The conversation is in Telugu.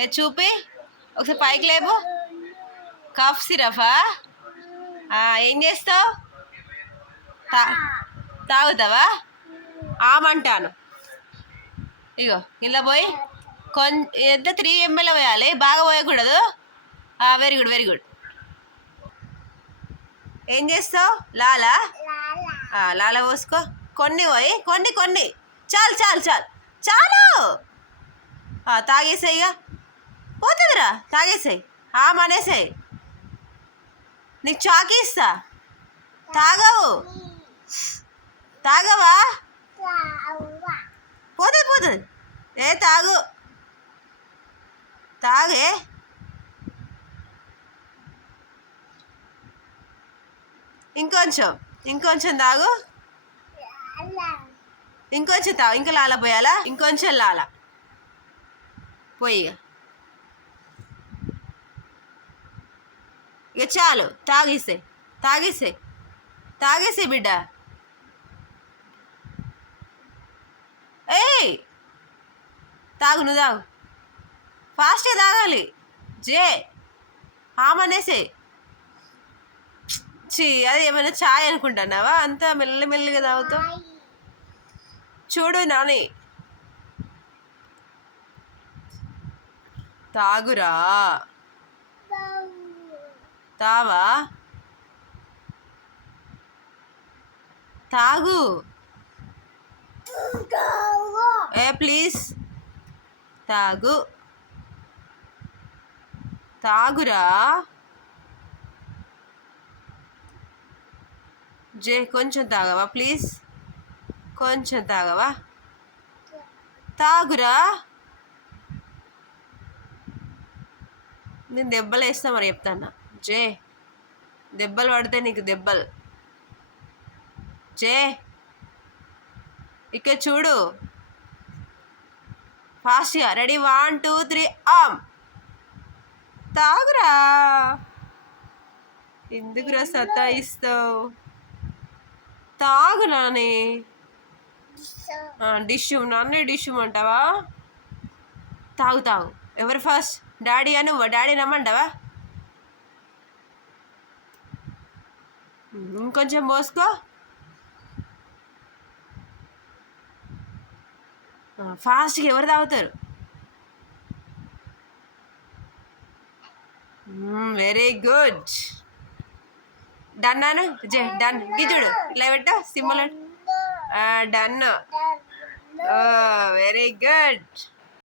ఏ చూపి ఒకసారి పైకి లేపు. కఫ్ సిరఫా? ఏం చేస్తావు? తాగుతావా? ఆమంటాను. ఇగో ఇలా పోయి ఎంత 3 ml పోయాలి, బాగా పోయకూడదు. Very good very good. ఏం చేస్తావు? లాలా లాలా పోసుకో. కొన్ని పోయి కొన్ని చాలు చాలు చాలు చాలు. తాగేసాయిగా, పోతుందిరా. తాగేసాయి, మానేసాయి. నీకు చాకీ ఇస్తా, తాగవు. తాగవా? పోతుంది. తాగు, తాగే. ఇంకొంచెం తాగు. ఇంకొంచెం తాగు. ఇంకా లాల పోయాలా? ఇంకొంచెం లాల పోయి. ఇక చాలు, తాగేసే బిడ్డ. తాగు, నువ్వు తాగు. ఫాస్ట్గా తాగాలి. ఆమనేసే. అది ఏమైనా ఛాయ్ అనుకుంటున్నావా? అంతా మెల్లమెల్లగా తాగుతావు. చూడు నాని, తాగురా. తావా? తాగు. ప్లీజ్ తాగురా. కొంచెం తాగవా ప్లీజ్? కొంచెం తాగవా? తాగురా. నేను దెబ్బలు వేస్తా మరి చెప్తాను. దెబ్బలు పడితే నీకు దెబ్బలు. ఇక్కడ చూడు, ఫాస్ట్గా. రెడీ, 1 2 3 తాగురా. ఎందుకురా సతాయిస్తావు? తాగు నాని. డిష్ నన్నే డిష్ అంటావా? తాగు. ఎవరు ఫస్ట్? డాడీ అని. డాడీ నమ్మంటావా? ఇంకొంచెం పోసుకో. ఫాస్ట్గా ఎవరు తాగుతారు? Very good. డన్ అను. డన్. గిజుడు ఇలా పెట్టా, సింబల్. డన్. Very good.